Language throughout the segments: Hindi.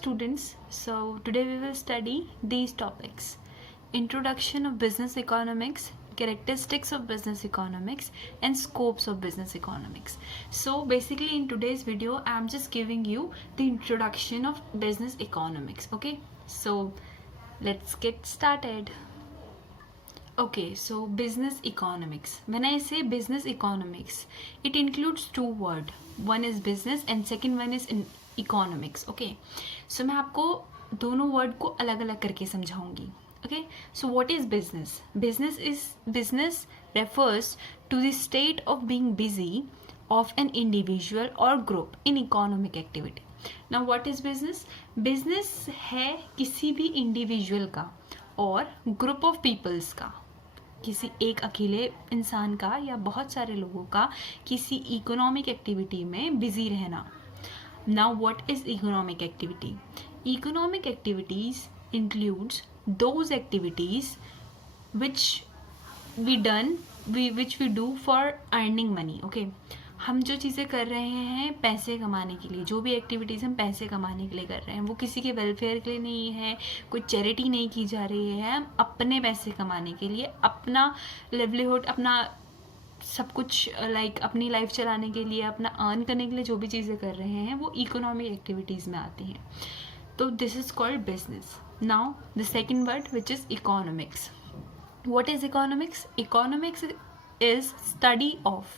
students, so today we will study these topics: introduction of business economics, characteristics of business economics, and scopes of business economics. So basically in today's video I am just giving you the introduction of business economics. Okay, so let's get started. Okay, so business economics. When I say business economics, it includes two words. One is business and second one is in economics. Okay, so मैं आपको दोनों वर्ड को अलग अलग करके समझाऊंगी. Okay, so what is business? Business refers to the state of being busy of an individual or group in economic activity. Now what is business? Business है किसी भी इंडिविजुअल का और ग्रुप ऑफ पीपल्स का, किसी एक अकेले इंसान का या बहुत सारे लोगों का किसी इकोनॉमिक एक्टिविटी में बिजी रहना. Now what is economic activity? Economic activities includes those activities which we do for earning money. Okay, हम जो चीज़ें कर रहे हैं पैसे कमाने के लिए, जो भी एक्टिविटीज़ हम पैसे कमाने के लिए कर रहे हैं, वो किसी के वेलफेयर के लिए नहीं है, कोई चैरिटी नहीं की जा रही है. हम अपने पैसे कमाने के लिए, अपना लिवलीहुड, अपना सब कुछ अपनी लाइफ चलाने के लिए, अपना अर्न करने के लिए जो भी चीज़ें कर रहे हैं वो इकोनॉमिक एक्टिविटीज़ में आती हैं. तो this is called business. Now the second word which is economics. What is economics? Economics is study of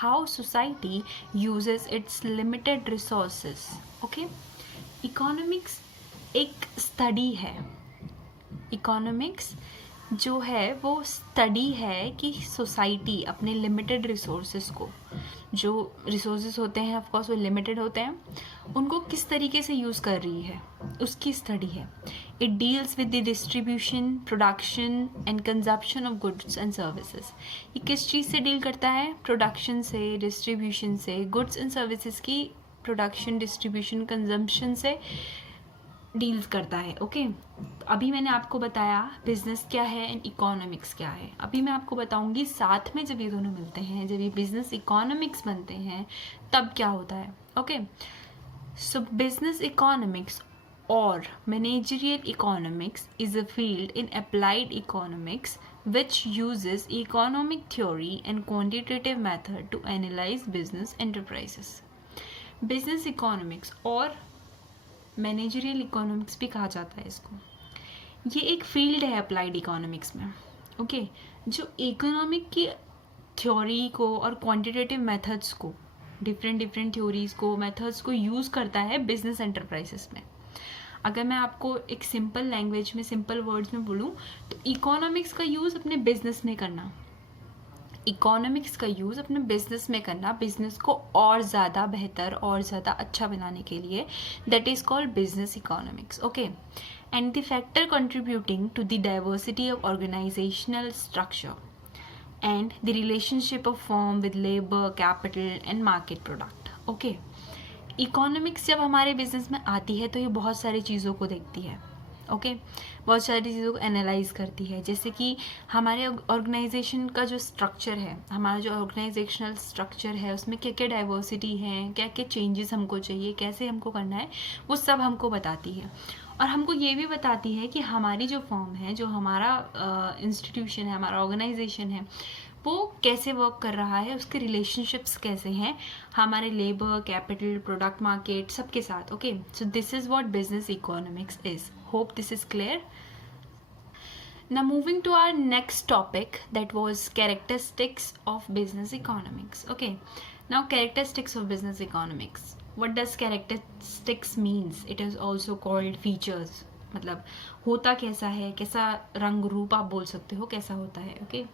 how society uses its limited resources. Okay, economics एक study है. economics जो है वो study है कि society अपने limited resources को, जो resources होते हैं of course वो limited होते हैं, उनको किस तरीके से यूज़ कर रही है, उसकी study है. It deals with the distribution, production and consumption of goods and services. ये किस चीज़ से डील करता है? प्रोडक्शन से, डिस्ट्रीब्यूशन से, गुड्स एंड सर्विसेज की प्रोडक्शन, डिस्ट्रीब्यूशन, कंजम्पशन से डील्स करता है. ओके, अभी मैंने आपको बताया बिजनेस क्या है एंड इकोनॉमिक्स क्या है. अभी मैं आपको बताऊंगी साथ में जब ये दोनों मिलते हैं, जब ये बिजनेस इकोनॉमिक्स बनते हैं तब क्या होता है. Okay, so business economics or managerial economics is a field in applied economics which uses economic theory and quantitative method to analyze business enterprises. Business economics और managerial economics भी कहा जाता है इसको. ये एक फील्ड है अप्लाइड इकोनॉमिक्स में. ओके, जो इकोनॉमिक की थ्योरी को और क्वांटिटेटिव मेथड्स को, डिफरेंट थ्योरीज को, मेथड्स को यूज़ करता है बिजनेस एंटरप्राइजेस में. अगर मैं आपको एक सिंपल लैंग्वेज में, सिंपल वर्ड्स में बोलूँ तो इकोनॉमिक्स का यूज़ अपने बिजनेस में करना, इकोनॉमिक्स का यूज़ अपने बिजनेस में करना, बिजनेस को और ज़्यादा बेहतर और ज़्यादा अच्छा बनाने के लिए, that is called business economics. Okay, and the factor contributing to the diversity of organisational structure and the relationship of firm with labour, capital and market product. Okay, economics जब हमारे बिजनेस में आती है तो ये बहुत सारी चीज़ों को देखती है. ओके, बहुत सारी चीज़ों को एनालाइज करती है. जैसे कि हमारे ऑर्गेनाइजेशन का जो स्ट्रक्चर है, हमारा जो ऑर्गेनाइजेशनल स्ट्रक्चर है, उसमें क्या क्या डाइवर्सिटी है, क्या क्या चेंजेस हमको चाहिए, कैसे हमको करना है, वो सब हमको बताती है. और हमको ये भी बताती है कि हमारी जो फर्म है, जो हमारा इंस्टीट्यूशन है, हमारा ऑर्गेनाइजेशन है, वो कैसे वर्क कर रहा है, उसके रिलेशनशिप्स कैसे हैं हमारे लेबर, कैपिटल, प्रोडक्ट, मार्केट सबके साथ. Okay, so this is what business economics is. Hope this is clear. Now moving to our next topic, that was characteristics of business economics. Okay, now characteristics of business economics. What does characteristics means? It is also called features. मतलब होता कैसा है, कैसा रंग रूप आप बोल सकते हो, कैसा होता है. Okay,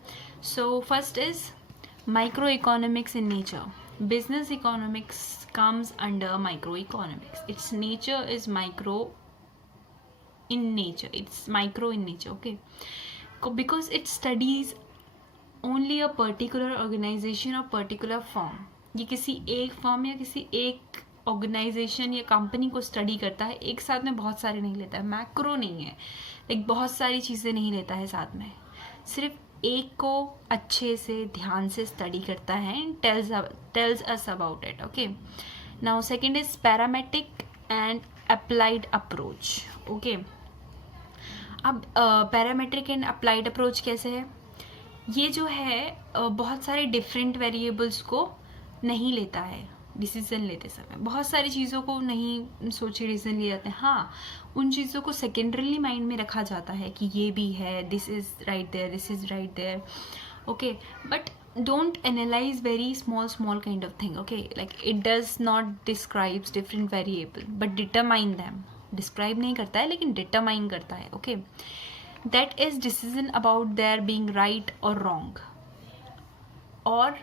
so first is micro economics in nature. Business economics comes under micro economics. It's nature is micro in nature. It's micro in nature. Okay, because it studies only a particular organization or particular firm. ये किसी एक फर्म या किसी एक ऑर्गेनाइजेशन या कंपनी को स्टडी करता है, एक साथ में बहुत सारे नहीं लेता है. मैक्रो नहीं है, बहुत सारी चीज़ें नहीं लेता है साथ में, सिर्फ एक को अच्छे से ध्यान से स्टडी करता है and tells us about it. Okay, now second is parametric and applied approach. Okay, अब पैरामेट्रिक एंड अप्लाइड अप्रोच कैसे है? ये जो है बहुत सारे डिफरेंट वेरिएबल्स को नहीं लेता है डिसीजन लेते समय. बहुत सारी चीज़ों को नहीं सोचे डिसीजन लिए जाते हैं. हाँ, उन चीज़ों को सेकेंडरली माइंड में रखा जाता है कि ये भी है, this is right there, this is right there. Okay, but don't analyze very small kind of thing. Okay, like it does not describes different variable but determine them. describe नहीं करता है लेकिन determine करता है. okay, that is decision about their being right or wrong. और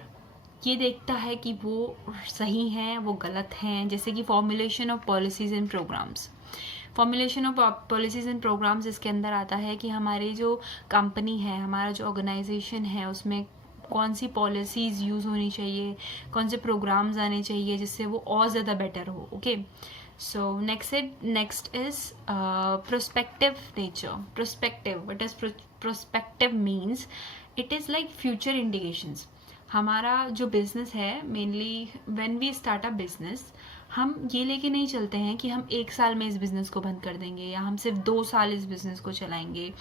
ये देखता है कि वो सही हैं, वो गलत हैं. जैसे कि formulation of policies and programmes. Formulation of policies and programmes इसके अंदर आता है कि हमारी जो कंपनी है, हमारा जो ऑर्गेनाइजेशन है, उसमें कौन सी पॉलिसीज़ यूज़ होनी चाहिए, कौन से प्रोग्राम्स आने चाहिए जिससे वो और ज़्यादा बेटर हो. Okay, so next is prospective nature. Prospective, what is prospective means? It is like future indications. हमारा जो बिज़नेस है, mainly when we start a business, हम ये लेके नहीं चलते हैं कि हम 1 साल में इस बिज़नेस को बंद कर देंगे या हम सिर्फ 2 साल इस बिज़नेस को चलाएंगे.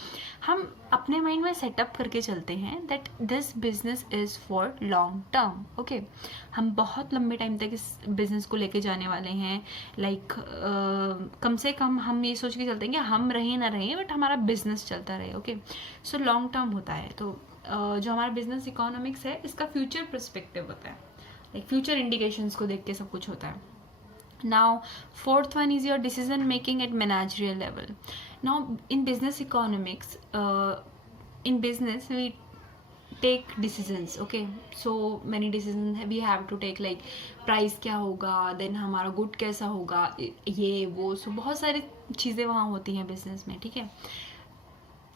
हम अपने माइंड में सेटअप करके चलते हैं that this business is for long term. Okay, हम बहुत लंबे टाइम तक इस बिज़नेस को लेके जाने वाले हैं. लाइक कम से कम हम ये सोच के चलते हैं कि हम रहें ना रहें बट हमारा बिज़नेस चलता रहे. ओके, सो लॉन्ग टर्म होता है. तो जो हमारा बिजनेस इकोनॉमिक्स है, इसका फ्यूचर पर्सपेक्टिव होता है. लाइक फ्यूचर इंडिकेशंस को देख के सब कुछ होता है. Now fourth one is your decision making at managerial level. Now in business economics, in business we take decisions. Okay, so many decision we have to take. Like price क्या होगा, देन हमारा गुड कैसा होगा, ये वो. सो बहुत सारी चीज़ें वहाँ होती हैं बिजनेस में. ठीक है,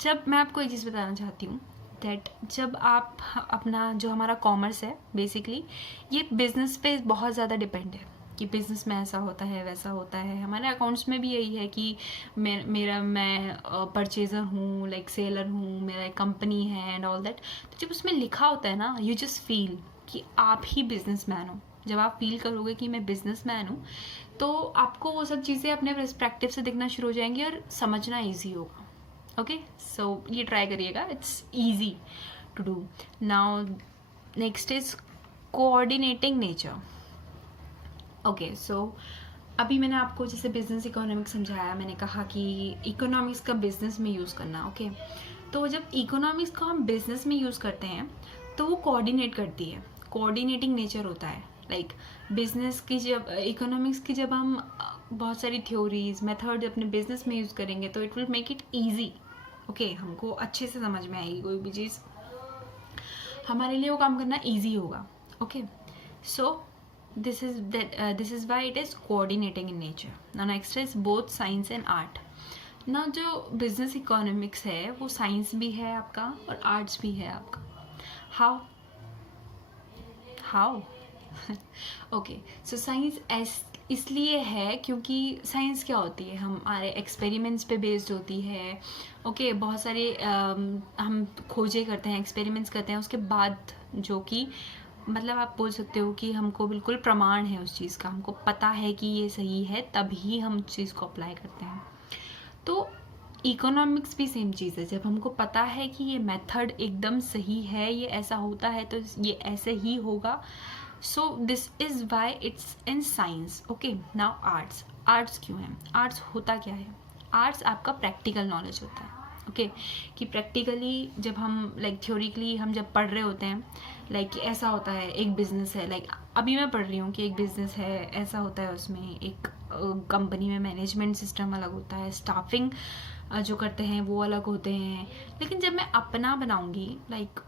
जब मैं आपको एक चीज़ बताना चाहती हूँ दैट जब आप अपना जो हमारा कॉमर्स है, बेसिकली ये बिज़नेस पे बहुत ज़्यादा डिपेंड है कि बिज़नेस में ऐसा होता है, वैसा होता है. हमारे अकाउंट्स में भी यही है कि मैं परचेज़र हूँ, लाइक सेलर हूँ, मेरा एक कंपनी है एंड ऑल दैट. तो जब उसमें लिखा होता है ना, यू जस्ट फील कि आप ही बिजनेसमैन हो. जब आप फील करोगे कि मैं बिजनेसमैन हूँ, तो आपको वो सब चीज़ें अपने पर्सपेक्टिव से दिखना शुरू हो जाएंगी और समझना ईजी होगा. ओके, सो ये ट्राई करिएगा, it's easy to do. Now next is coordinating nature. Okay, so अभी मैंने आपको जैसे बिजनेस इकोनॉमिक्स समझाया, मैंने कहा कि इकोनॉमिक्स का बिजनेस में यूज़ करना. ओके, तो जब इकोनॉमिक्स को हम बिजनेस में यूज़ करते हैं तो वो कोऑर्डिनेट करती है. कोऑर्डिनेटिंग नेचर होता है. लाइक बिजनेस की जब इकोनॉमिक्स की जब हम बहुत सारी थ्योरीज मेथड अपने बिजनेस में यूज़ करेंगे तो it will make it easy. Okay, हमको अच्छे से समझ में आएगी कोई भी चीज़, हमारे लिए वो काम करना ईजी होगा. Okay, so this is why it is coordinating in nature. Now next is both science and art. Now जो business economics है वो साइंस भी है आपका और आर्ट्स भी है आपका. how ओके, सो साइंस इसलिए है क्योंकि साइंस क्या होती है, हमारे एक्सपेरिमेंट्स पे बेस्ड होती है. ओके, बहुत सारे हम खोजें करते हैं, एक्सपेरिमेंट्स करते हैं, उसके बाद जो कि मतलब आप बोल सकते हो कि हमको बिल्कुल प्रमाण है उस चीज़ का, हमको पता है कि ये सही है, तभी हम उस चीज़ को अप्लाई करते हैं. तो इकोनॉमिक्स भी सेम चीज़ है. जब हमको पता है कि ये मेथड एकदम सही है, ये ऐसा होता है तो ये ऐसे ही होगा. So this is why it's in science. Okay, now arts क्यों है? आर्ट्स होता क्या है? आर्ट्स आपका प्रैक्टिकल नॉलेज होता है. ओके, कि प्रैक्टिकली जब हम लाइक थ्योरिकली हम जब पढ़ रहे होते हैं, लाइक ऐसा होता है, एक बिज़नेस है, लाइक अभी मैं पढ़ रही हूँ कि एक बिज़नेस है, ऐसा होता है, उसमें एक कंपनी में मैनेजमेंट सिस्टम अलग होता है, स्टाफिंग जो करते हैं वो अलग होते हैं. लेकिन जब मैं अपना बनाऊँगी, लाइक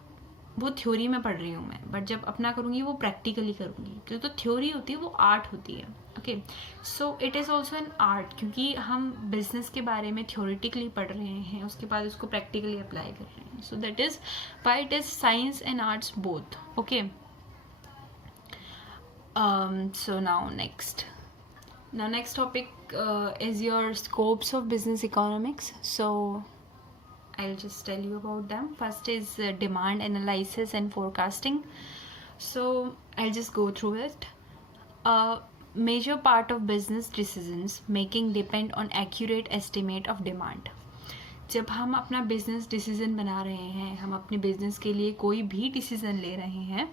वो थ्योरी में पढ़ रही हूँ मैं, बट जब अपना करूँगी वो प्रैक्टिकली करूँगी. क्योंकि तो थ्योरी होती है वो आर्ट होती है. Okay, so it is also an art, क्योंकि हम बिजनेस के बारे में थ्योरेटिकली पढ़ रहे हैं, उसके बाद उसको प्रैक्टिकली अप्लाई कर रहे हैं. So that is why it is science and arts both. Okay, so now next topic is your scopes of business economics. So I'll just tell you about them. First is demand analysis and forecasting. So I'll just go through it. Major part of business decisions making depend on accurate estimate of demand. जब हम अपना बिजनेस डिसीजन बना रहे हैं, हम अपने बिजनेस के लिए कोई भी डिसीजन ले रहे हैं,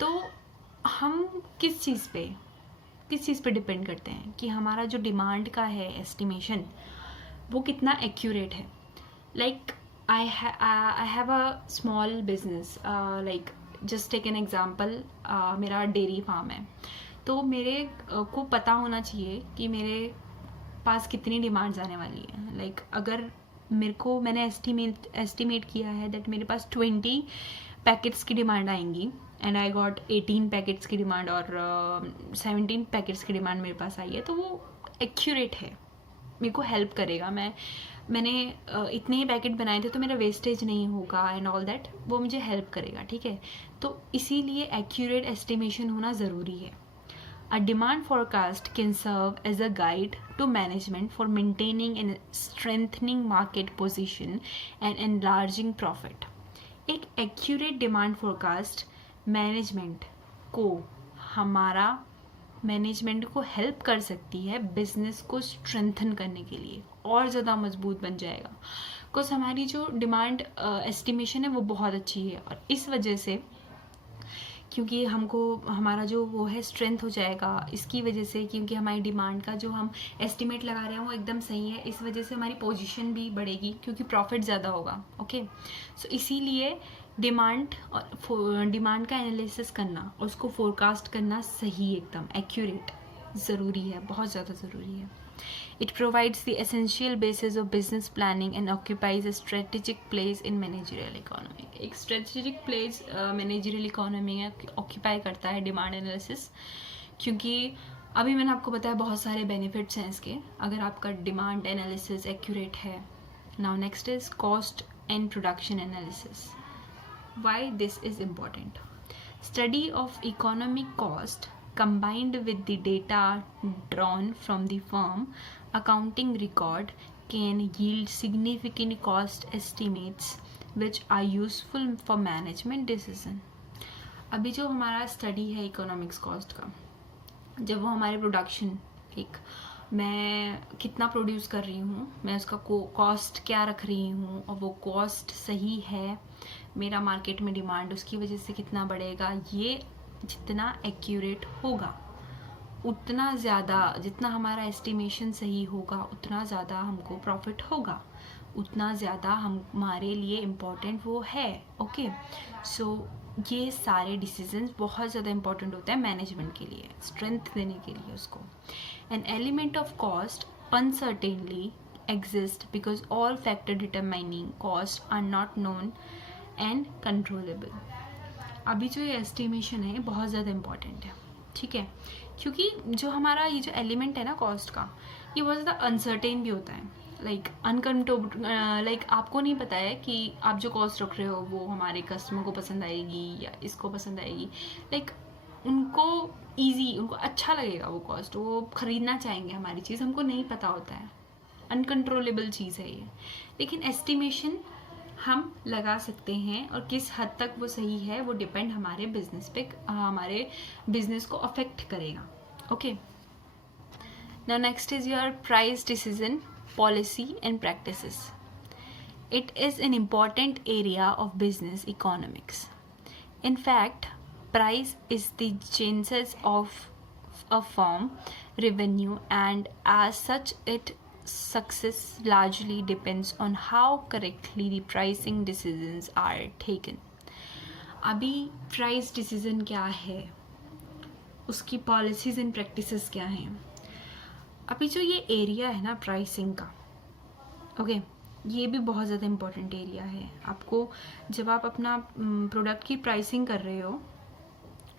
तो हम किस चीज़ पे डिपेंड करते हैं कि हमारा जो डिमांड का है एस्टिमेशन वो कितना एक्यूरेट है। Like I have a small business, like just take an example, मेरा डेयरी फार्म है, तो मेरे को पता होना चाहिए कि मेरे पास कितनी डिमांड्स आने वाली है। लाइक अगर मैंने एस्टिमेट किया है दैट मेरे पास 20 पैकेट्स की डिमांड आएंगी एंड आई गॉट 18 पैकेट्स की डिमांड और 17 पैकेट्स की डिमांड मेरे पास आई है, तो वो एक्यूरेट है, मेरे को हेल्प करेगा। मैंने इतने ही पैकेट बनाए थे तो मेरा वेस्टेज नहीं होगा एंड ऑल दैट, वो मुझे हेल्प करेगा, ठीक है। तो इसीलिए एक्यूरेट एस्टिमेशन होना ज़रूरी है। A demand forecast can serve as a guide to management for maintaining and strengthening market position and enlarging profit. एक accurate demand forecast मैनेजमेंट को हेल्प कर सकती है बिजनेस को स्ट्रेंथन करने के लिए, और ज़्यादा मजबूत बन जाएगा। बिकॉज हमारी जो डिमांड एस्टिमेशन है वो बहुत अच्छी है, और इस वजह से क्योंकि हमको हमारा जो वो है स्ट्रेंथ हो जाएगा इसकी वजह से, क्योंकि हमारी डिमांड का जो हम एस्टिमेट लगा रहे हैं वो एकदम सही है, इस वजह से हमारी पोजीशन भी बढ़ेगी क्योंकि प्रॉफिट ज़्यादा होगा। ओके, सो इसीलिए डिमांड का एनालिसिस करना और उसको फोरकास्ट करना सही, एकदम एक्यूरेट ज़रूरी है, बहुत ज़्यादा ज़रूरी है। It provides the essential basis of business planning and occupies a strategic place in managerial economy. एक strategic place managerial economy में occupy करता है डिमांड एनालिसिस, क्योंकि अभी मैंने आपको बताया बहुत सारे बेनिफिट्स हैं इसके, अगर आपका डिमांड एनालिसिस एक्यूरेट है। Now next is cost and production analysis. Why this is important? Study of economic cost combined with the data drawn from the firm accounting record can yield significant cost estimates which are useful for management decision. अभी जो हमारा स्टडी है इकोनॉमिक्स कॉस्ट का, जब वो हमारे प्रोडक्शन, एक मैं कितना प्रोड्यूस कर रही हूँ, मैं उसका कॉस्ट क्या रख रही हूँ, और वो कॉस्ट सही है, मेरा मार्केट में डिमांड उसकी वजह से कितना बढ़ेगा, ये जितना एक्यूरेट होगा उतना ज़्यादा, जितना हमारा एस्टिमेशन सही होगा उतना ज़्यादा हमको प्रॉफिट होगा, उतना ज़्यादा हमारे लिए इम्पॉर्टेंट वो है। ओके, सो ये सारे डिसीजंस बहुत ज़्यादा इम्पॉर्टेंट होते हैं मैनेजमेंट के लिए, स्ट्रेंथ देने के लिए उसको। An element of cost uncertainly exist because all factor determining cost are not known and controllable. अभी जो ये एस्टिमेशन है बहुत ज़्यादा इम्पॉर्टेंट है, ठीक है, क्योंकि जो हमारा ये जो एलिमेंट है ना कॉस्ट का, ये बहुत ज़्यादा अनसर्टेन भी होता है। लाइक आपको नहीं पता है कि आप जो कॉस्ट रख रहे हो वो हमारे कस्टमर को पसंद आएगी या इसको पसंद आएगी। लाइक उनको अच्छा लगेगा वो कॉस्ट, वो ख़रीदना चाहेंगे हमारी चीज़, हमको नहीं पता होता है, अनकंट्रोलेबल चीज़ है ये। लेकिन एस्टिमेशन हम लगा सकते हैं, और किस हद तक वो सही है वो डिपेंड हमारे बिजनेस पे, हमारे बिजनेस को अफेक्ट करेगा। Okay, now next is your price decision policy and practices. It is an important area of business economics. In fact, price is the genesis of a firm revenue, and as such its success largely depends on how correctly the pricing decisions are taken. अभी प्राइस डिसीजन क्या है, उसकी पॉलिसीज एंड प्रैक्टिसेस क्या हैं। अभी जो ये एरिया है ना प्राइसिंग का, ओके, ये भी बहुत ज़्यादा इम्पॉर्टेंट एरिया है। आपको जब आप अपना प्रोडक्ट की प्राइसिंग कर रहे हो,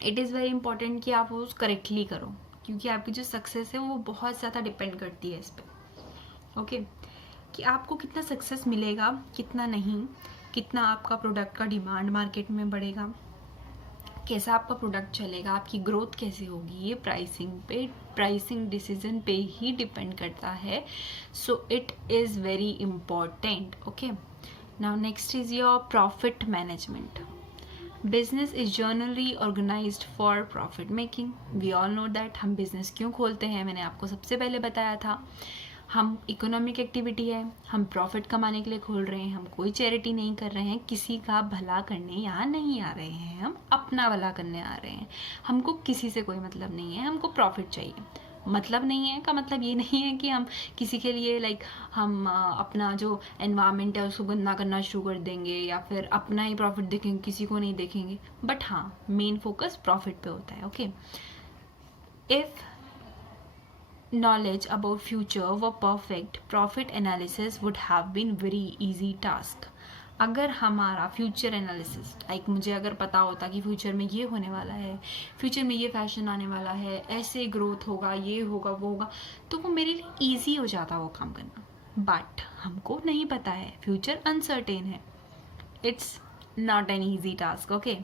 इट इज़ वेरी इंपॉर्टेंट कि आप वो करेक्टली करो, क्योंकि आपकी जो सक्सेस है वो बहुत ज़्यादा डिपेंड करती है इस पर। ओके, कि आपको कितना सक्सेस मिलेगा, कितना नहीं, कितना आपका प्रोडक्ट का डिमांड मार्केट में बढ़ेगा, कैसा आपका प्रोडक्ट चलेगा, आपकी ग्रोथ कैसे होगी, ये प्राइसिंग डिसीजन पे ही डिपेंड करता है। So it is very important. Okay, now next is your profit management. Business is generally organised for profit making. We all know that. हम बिजनेस क्यों खोलते हैं, मैंने आपको सबसे पहले बताया था। हम इकोनॉमिक एक्टिविटी है, हम प्रॉफिट कमाने के लिए खोल रहे हैं, हम कोई चैरिटी नहीं कर रहे हैं, किसी का भला करने यहाँ नहीं आ रहे हैं, हम अपना भला करने आ रहे हैं। हमको किसी से कोई मतलब नहीं है, हमको प्रॉफिट चाहिए। मतलब नहीं है का मतलब ये नहीं है कि हम किसी के लिए हम अपना जो एनवायरनमेंट है उसको गंदा करना शुरू कर देंगे या फिर अपना ही प्रॉफिट देखेंगे, किसी को नहीं देखेंगे। बट हाँ, मेन फोकस प्रॉफिट पे होता है। Okay, if knowledge about future were perfect, profit analysis would have been very easy task. अगर हमारा फ्यूचर एनालिसिस मुझे अगर पता होता कि फ्यूचर में ये होने वाला है, फ्यूचर में ये फैशन आने वाला है, ऐसे ग्रोथ होगा, ये होगा, वो होगा, तो वो मेरे लिए ईजी हो जाता वो काम करना। बट हमको नहीं पता है, फ्यूचर अनसर्टेन है, it's not an easy task. Okay,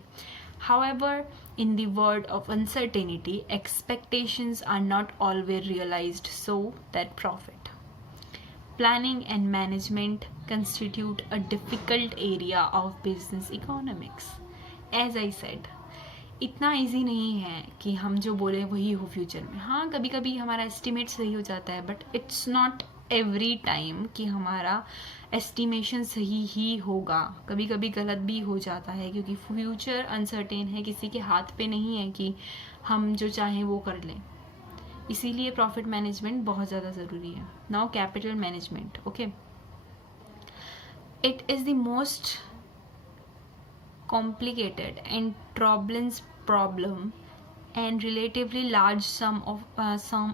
however, in the world of uncertainty, expectations are not always realized, so that profit planning and management constitute a difficult area of business economics. As I said, इतना इजी नहीं है कि हम जो बोले वही हो फ्यूचर में। हाँ, कभी कभी हमारा एस्टिमेट सही हो जाता है, but it's not every time कि हमारा एस्टिमेशन सही ही होगा। कभी कभी गलत भी हो जाता है, क्योंकि फ्यूचर अनसर्टेन है, किसी के हाथ पे नहीं है कि हम जो चाहें वो कर लें। इसीलिए प्रॉफिट मैनेजमेंट बहुत ज़्यादा ज़रूरी है। Now capital management. Okay, it is the most complicated and troublous problem, and relatively large sum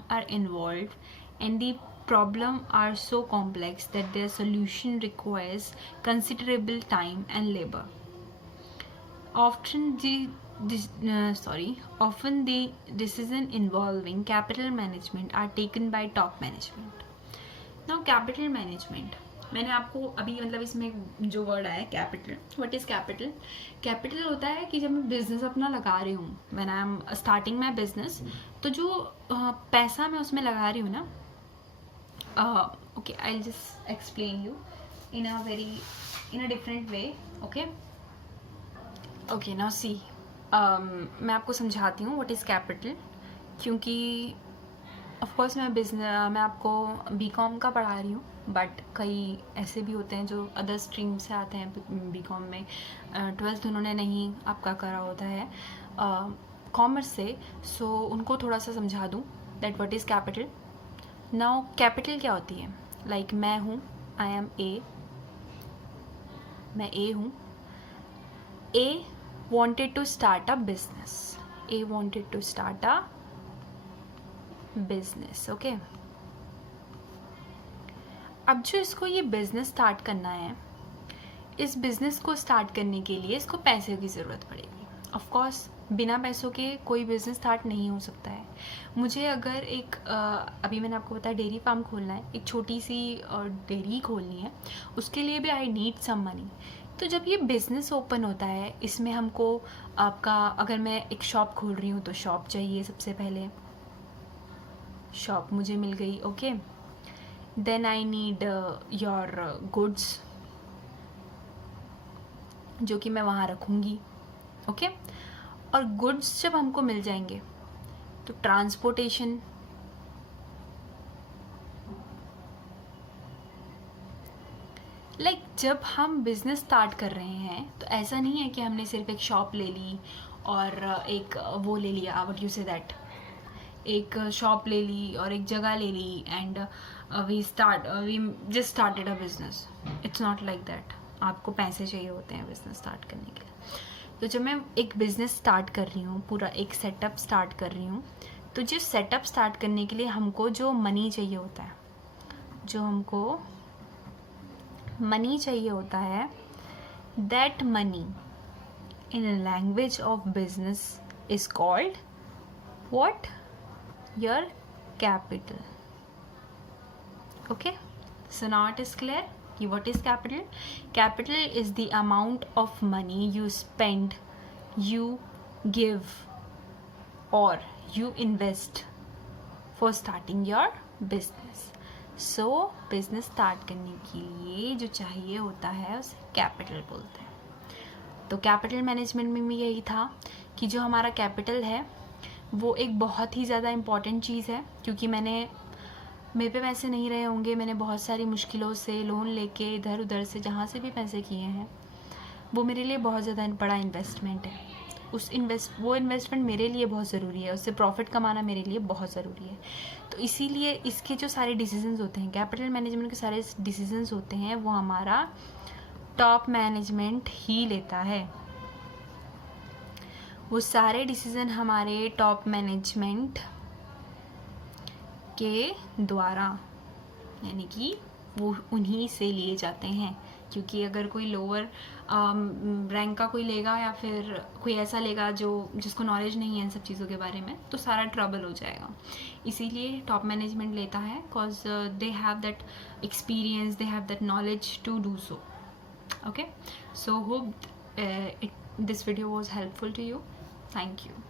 are involved, and the problem are so complex that their solution requires considerable time and labor. Often the decision involving capital management are taken by top management. Now capital management, मैंने आपको अभी इसमें जो वर्ड आया capital, what is capital? Capital होता है कि जब मैं बिजनेस अपना लगा रही हूँ, when I am starting my business, तो जो पैसा मैं उसमें लगा रही हूँ ना, okay, I just explain you in a different way. Okay, now see, मैं आपको समझाती हूँ व्हाट इज़ कैपिटल, क्योंकि ऑफकोर्स मैं आपको बीकॉम का पढ़ा रही हूँ, बट कई ऐसे भी होते हैं जो अदर स्ट्रीम से आते हैं बीकॉम में, 12th उन्होंने नहीं आपका करा होता है कॉमर्स से, सो उनको थोड़ा सा समझा दूँ that what is capital. Now capital क्या होती है? मैं हूँ, आई एम ए, मैं ए हूँ, ए wanted to start a business, A wanted to start a business. okay, अब जो इसको ये बिजनेस स्टार्ट करना है, इस बिजनेस को स्टार्ट करने के लिए इसको पैसे की ज़रूरत पड़ेगी। ऑफ कोर्स बिना पैसों के कोई बिजनेस स्टार्ट नहीं हो सकता है। मुझे अगर एक अभी मैंने आपको बताया डेयरी फार्म खोलना है, एक छोटी सी डेयरी खोलनी है, उसके लिए भी आई नीड सम मनी। तो जब ये बिज़नेस ओपन होता है, इसमें हमको आपका, अगर मैं एक शॉप खोल रही हूँ तो शॉप चाहिए, सबसे पहले शॉप मुझे मिल गई। Okay, then I need your goods, जो कि मैं वहाँ रखूँगी। ओके, और गुड्स जब हमको मिल जाएंगे तो ट्रांसपोर्टेशन, जब हम बिज़नेस स्टार्ट कर रहे हैं तो ऐसा नहीं है कि हमने सिर्फ एक शॉप ले ली और एक वो ले लिया, व्हाट यू से दैट, एक शॉप ले ली और एक जगह ले ली and we just started a business. It's not like that. आपको पैसे चाहिए होते हैं बिज़नेस स्टार्ट करने के लिए। तो जब मैं एक बिज़नेस स्टार्ट कर रही हूँ, पूरा एक सेटअप स्टार्ट कर रही हूँ, तो जो सेटअप स्टार्ट करने के लिए हमको जो मनी चाहिए होता है, that money in a language of business is called what? Your capital. Okay, so now it is clear. What is capital? Capital is the amount of money you spend, you give, or you invest for starting your business. So business start करने के लिए जो चाहिए होता है उसे कैपिटल बोलते हैं। तो कैपिटल मैनेजमेंट में भी यही था कि जो हमारा कैपिटल है वो एक बहुत ही ज़्यादा इम्पॉर्टेंट चीज़ है, क्योंकि मेरे पे पैसे नहीं रहे होंगे, मैंने बहुत सारी मुश्किलों से लोन लेके इधर उधर से जहाँ से भी पैसे किए हैं, वो मेरे लिए बहुत ज़्यादा बड़ा इन्वेस्टमेंट है। वो इन्वेस्टमेंट मेरे लिए बहुत ज़रूरी है, उससे प्रॉफिट कमाना मेरे लिए बहुत ज़रूरी है। तो इसीलिए इसके जो सारे डिसीजंस होते हैं, कैपिटल मैनेजमेंट के सारे डिसीजंस होते हैं, वो हमारा टॉप मैनेजमेंट ही लेता है। वो सारे डिसीज़न हमारे टॉप मैनेजमेंट के द्वारा, यानी कि वो उन्हीं से लिए जाते हैं। क्योंकि अगर कोई लोअर रैंक का कोई लेगा या फिर कोई ऐसा लेगा जिसको नॉलेज नहीं है इन सब चीज़ों के बारे में, तो सारा ट्रबल हो जाएगा। इसीलिए टॉप मैनेजमेंट लेता है, because they have that experience, they have that knowledge to do so. Okay, so hope this video was helpful to you. Thank you.